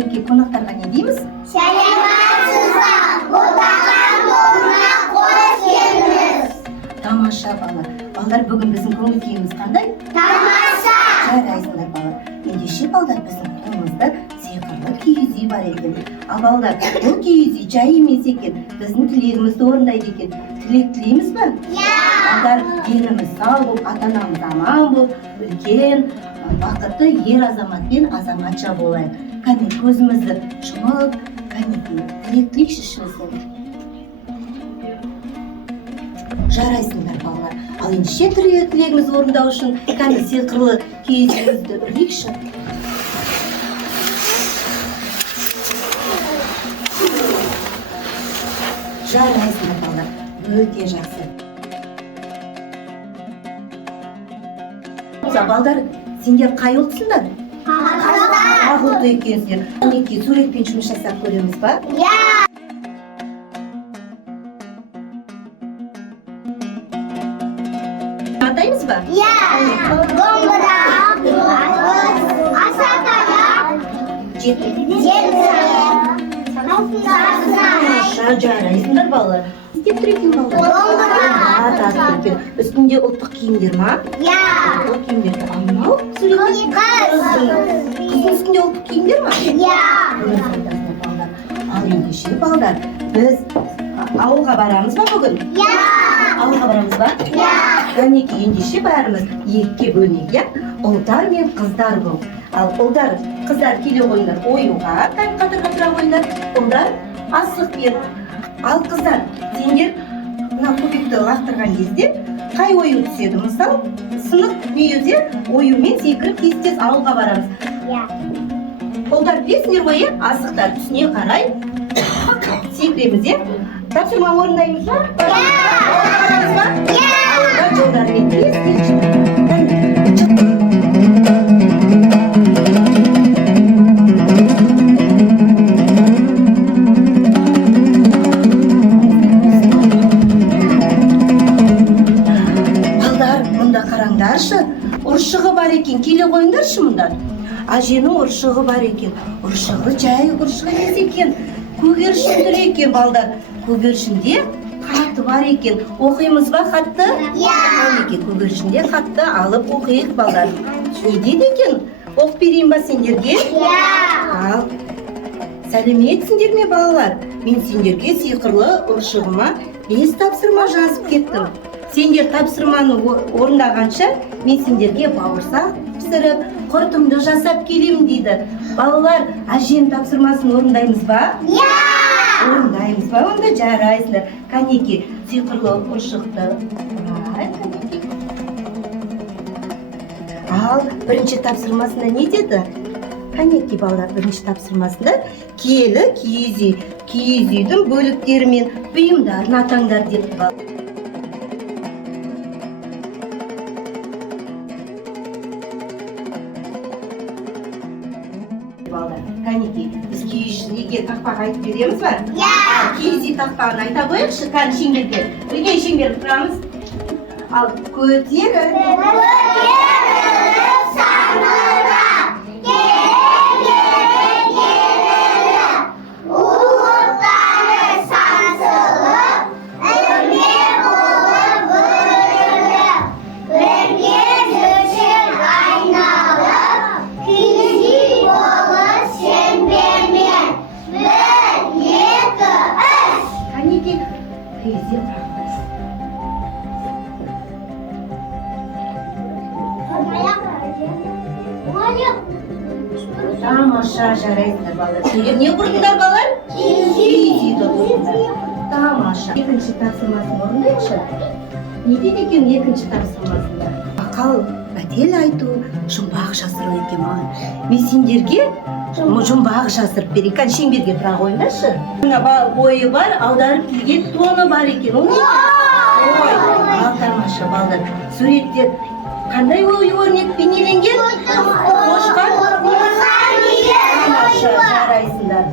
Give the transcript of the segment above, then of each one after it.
Кәнекей қонақтарға не дейміз? Сәлеметсіздер, Ботақан тобына қош келдіңіз. Тамаша балалар. Балалар, бүгін біздің көңіл күйіміз қандай? Тамаша. Жарайсыңдар балалар. Ендеше балалар, біздің қолымызда сиқырлы киіз үй бар екен. Ал балалар, бұл киіз үй жай емес екен. Біздің тілегімізді орындайды екен. Тілек тілейміз бе? Балалар, деніміз сау болып, ата-анамыз аман болып, үлкен, бақытты ер азамат пен азаматша болайық. Кәне көзімізді жұмып, кәнекей тілек тілейікші ішімізден. Жарайсыңдар балалар. Ал ендеше тілегімізді орындау үшін кәне сиқырлы киіз үйімізді үрлейікші. Жарайсыңдар балалар. Өте жақсы. Балдар, сендер қай ұлтсыңдар? Ақ ұлты екенсіңдер. Кәнекей суретпен жұмыс жасап көреміз ба? Атаймыз ба? Домбыра, асатаяқ, Жарайсыңдар балалар. Істеп тұр екен балалар. Үстінде ұлттық киімдер ма? Ұлттық киімдер. Мынау суреттен қыздың үстінде ұлттық киімдер ма? Ал ендеше балалар, біз ауылға барамыз ба бүгін? Ауылға барамыз ба? Кәнекей, ендеше бәріміз екіге бөлінейік, ұлдар мен қыздар болып. Ал ұлдар, қыздар келе қойыңдар оюға, қатарға тұра қойыңдар. Ұлдар асықпен. Ал қыздар, сендер мына көбекті лақтырған кезде қай ойын түседі? Мысал, сынық мүйізде оюмен секіріп тез-тез ауылға барамыз. Ұлдар білесіңдер ғой, асықтар түсіне қарай секіреміз, тапсырма орындаймыз ба? Барамыз ба? Жолдармен тез-тез ұршығы бар екен, келе қойыңдаршы мұнда. Әженің ұршығы бар екен. Ұршығы жай ұршығы емес екен. Көгершін тұр екен балдар. Көгершінде хаты бар екен. Оқимыз ба хатты? Кәнекей, көгершінде хатты алып оқиық балдар. Не дейді екен? Оқып берейін ба сендерге? Ал, сәлеметсіңдер ме балалар? Мен сендерге сиқырлы ұршығыма 5 тапсырма жазып кеттім. Сендер тапсырманы орындағанша, мен сендерге бауырсақ пісіріп, құртымды жасап келемін дейді. Балалар, әженің тапсырмасын орындаймыз ба? Орындаймыз ба? Онда жарайсыңдар. Кәнекей, сиқырлы ұршықты. Ал, бірінші тапсырмасында не деді? Кәнекей, балалар, бірінші тапсырмасында келі киіз үй. Киіз үйдің бөліктері мен бұйымдарын атаңдар деп қалды. Кәнекей, біз киіз үйге тақпақ айтып береміз ба? Киіз үй тақпағын айта қойықшы, кән шеңберге. Үлкен шеңбер құрамыз. Ал көтеріп самырап, келе-келе ұлттары сансылып, үрме болып өріліп, бірге жүрсек айналып, киіз үй болып шеңбермен, 1, 2, 3. Кәнекей, киіз үй Тамаша, жарайсыңдар балалар. Сендер не құрдыңдар балалар? Киіз үйді құрдыңдар. Тамаша. Екінші тапсырмасын орындайықшы. Не дейді екен екінші тапсырмасында? Ақал бәтел айту, жұмбақ жасыру екен маған. Мен сендерге жұмбақ жасырып берейін. Кән шеңберге тұра қойыңдаршы. Бойы бар, аударып киген тоны бар екен. Ол не? Ал тамаша балалар. Суреттер қандай ою-өрнек бейнеленген? Қошқан? Жарайсыңдар.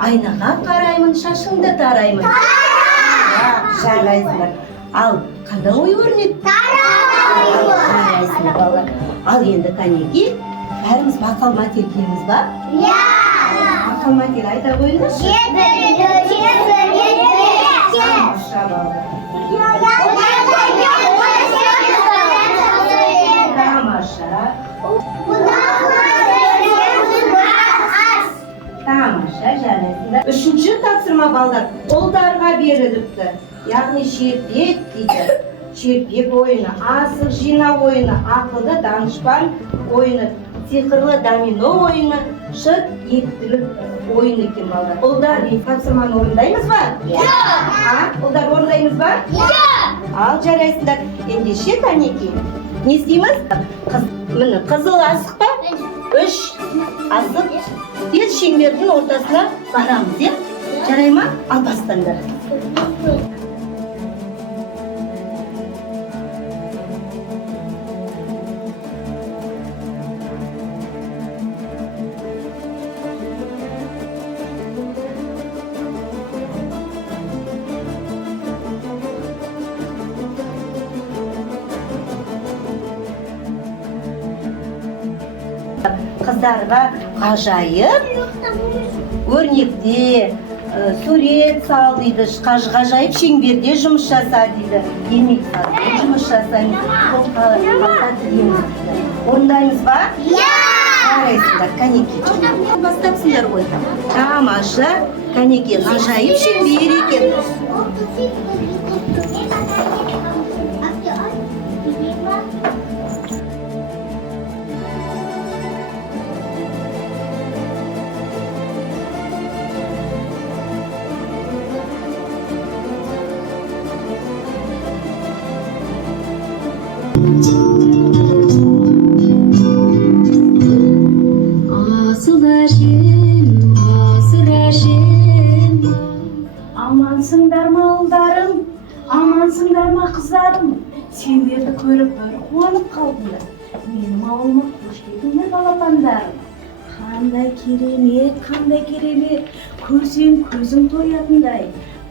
Айнаға қараймын, шашыңды тараймын. Жарайсыңдар. Ал қандай ой-өрнек? Жарайсыңдар балалар. Ал енді кәнекей бәріміз бақал матель дейміз ба? Иә. Бақал матель айта қойыңызшы. Тамаша балдар. Тамаша. Тамаша, жарайсыңдар. Үшінші тапсырма балдар ұлдарға беріліпті. Яғни шерпек дейді. Шерпек ойыны, асық жина ойыны, ақылды данышпан ойыны, сиқырлы домино ойыны, шыт еттілік ойыны екен балдар. Ұлдар, тапсырманы орындаймыз ба? Иә! Ұлдар, орындаймыз ба? Иә! Ал жарайсыңдар. Ендеше Танеки, не істейміз? Міне, қызыл асық па? 3 асық тез шеңбердің ортасына барамыз, иә? Жарай ма? Ал бастаңдар. Қыздарға ғажайып өрнекте сурет сал дейді, ғажайып шеңберде жұмыс жаса дейді. Демек жұмыс жасаймыз, қолқа тілейміз дейді. Орындаймыз ба? Иә! Жарайсыңдар, Канеки. Бастапсыңдар ғой. Тамаша, Канеки, ғажайып шеңбер екен. Амансыңдар ма ұлдарым, амансыңдар ма қыздарым, сендерді көріп бір қуанып қалдыңдар. Менің ауылыма қош келдіңдер балапандарым. Қандай керемет, көрсең көзің тоятындай.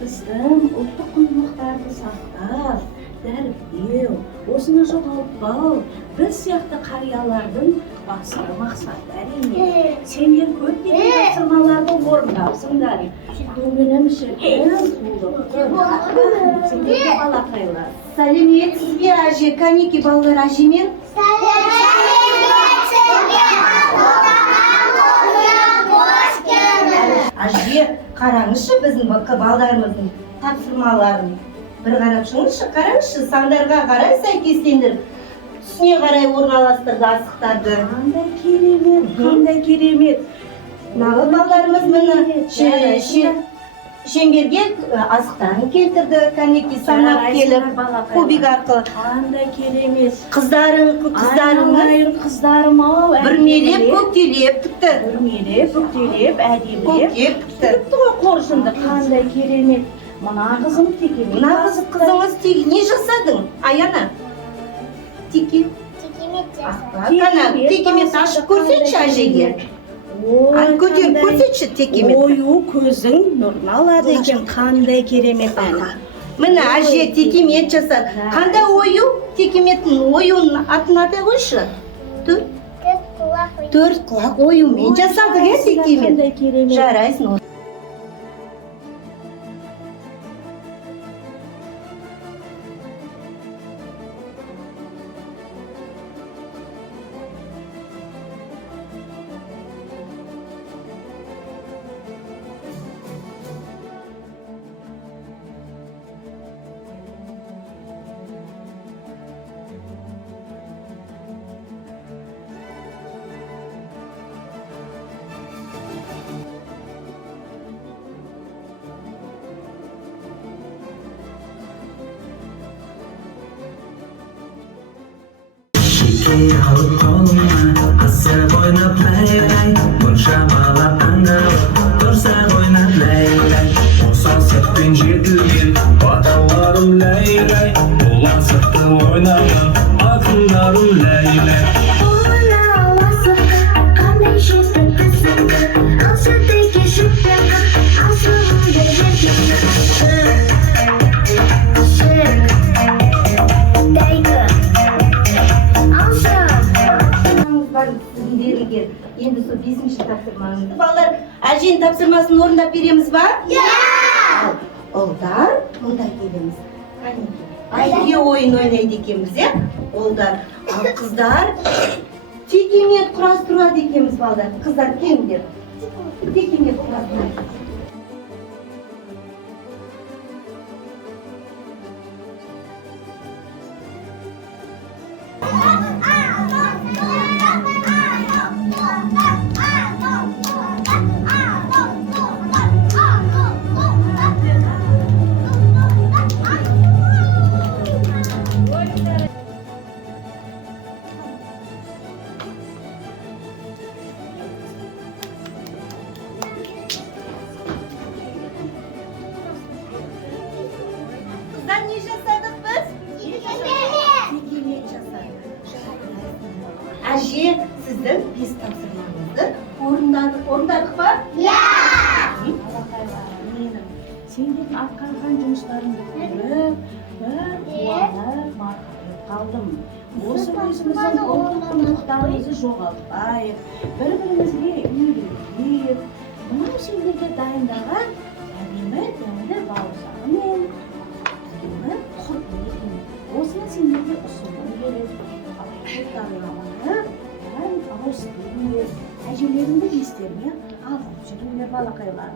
Біздің ұлттық құндылықтарды сақтап, дәріптеу, осыны жоғалтпау, біз сияқты қариялардың басты мақсаты әрине. Сендер көптеген тапсырмаларды орындапсыңдар. Көңілім шіркін сендерге балақайлар. Сәлеметсіз бе әже? Канеки балалар әжемен? Әже, қараңызшы біздің балдарымыздың тапсырмаларын. Бір қарап шығыңызшы, қараңызшы, сандарға қарай сәйкестендір. Түсіне қарай орналастырды асықтарды. Қандай керемет. Нағы балдарымыз міне шеңберге асықтарын келтірді. Канеки санап келіп, кубик арқылы. Қандай керемет. Қыздарыңыз қыздарым-ау, бүрмелеп, көктелеп тікті. Бүрмелеп, көктелеп, әдемілеп. Көктеп тікті. Тіпті ғой қоржынды. Қандай керемет. Мына қызым текемет. Мына қызыңыз не жасадың? Аяна? Текемет ашып көрсетші әжеге. Көтеріп көрсетші текемет. Ою көзің нұрын алады екен. Қандай керемет әні. Міне әже текемет жасады. Қандай ою? Текеметтің оюның атын атай қойшы. 4 құлақ оюмен жасадық е текемет. Жарайсың. Alып қолыңа асық ойнап ләй-ләй, мұнша балап аңғалып тұрсақ ойнап ләй-ләй. Осы асықпен жетілген баталарым ләй-ләй, бұл асықты ойнаған ақындарым ләй-ләй. Ойна асыққа қандай жетті тізімді, алшы теке жүкпен асығымды жетті. тапсырмаңызды балалар әженің тапсырмасын орындап береміз ба? Ал ұлдар мұнда келеміз. Әйге ойын ойнайды екенбіз, ұлдар. Ал қыздар текемет құрастырады екенбіз балалар. Қыздар келіңдер. Текемет құрастырады. Қыздар не жасадық біз? Текемет жасадық. Әже сіздің 5 тапсырмаңызды орындадық ба? Сендердің атқарған жұмыстарыңды көріп, бір қуанып, марқайып қалдым. Осы өзіміздің ұлттық құндылықтарымызды жоғалтпайық, бір-бірімізге үйретейік. Мынау сендерге дайындаған әдемі дәмді бауырсағы мен әдемі құрт етін. Осыны сендерге ұсыным келеді. Құттықтарыңа ауыстырыңдар, әжелеріңді естеріне алып жүріңдер балақайлар.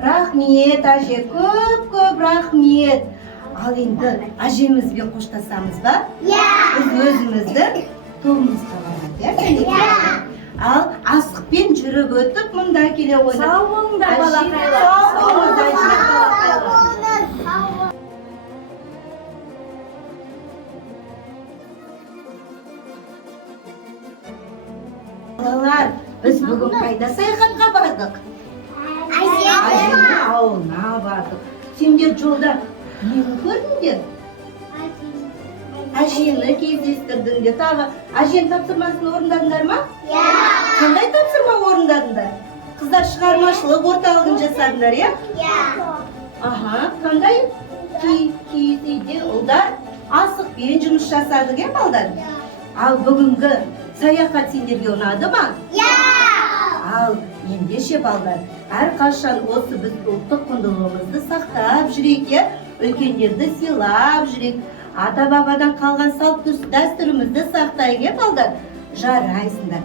Рахмет, әже, көп рахмет. Ал енді әжемізбен қоштасамыз ба? Біз өзімізді тобымызға барады. Ал асықпен жүріп өтіп, мұнда келе ойнап. Сау болыңдар балақайлар. Сау болыңдар балақайлар. Балалар, біз бүгін қайда саяхатқа бардық? Әженің ауылына бардық. Сендер жолда нені көрдіңдер? Әжені кездестірдіңдер. Тағы әженің тапсырмасын орындадыңдар ма? Қандай тапсырма орындадыңдар? Қыздар шығармашылық орталығын жасадыңдар, Аха, қандай? Киіз үйде ұлдар асықпен жұмыс жасадық, балдар? Ал бүгінгі саяхат сендерге ұнады ма? Ал ендеше балдар, әрқашан осы біз ұлттық құндылығымызды сақтап жүрек, үлкендерді сыйлап жүрек, ата-бабадан қалған салт дәстүрімізді сақтайық, балдар. Жарайсыңдар.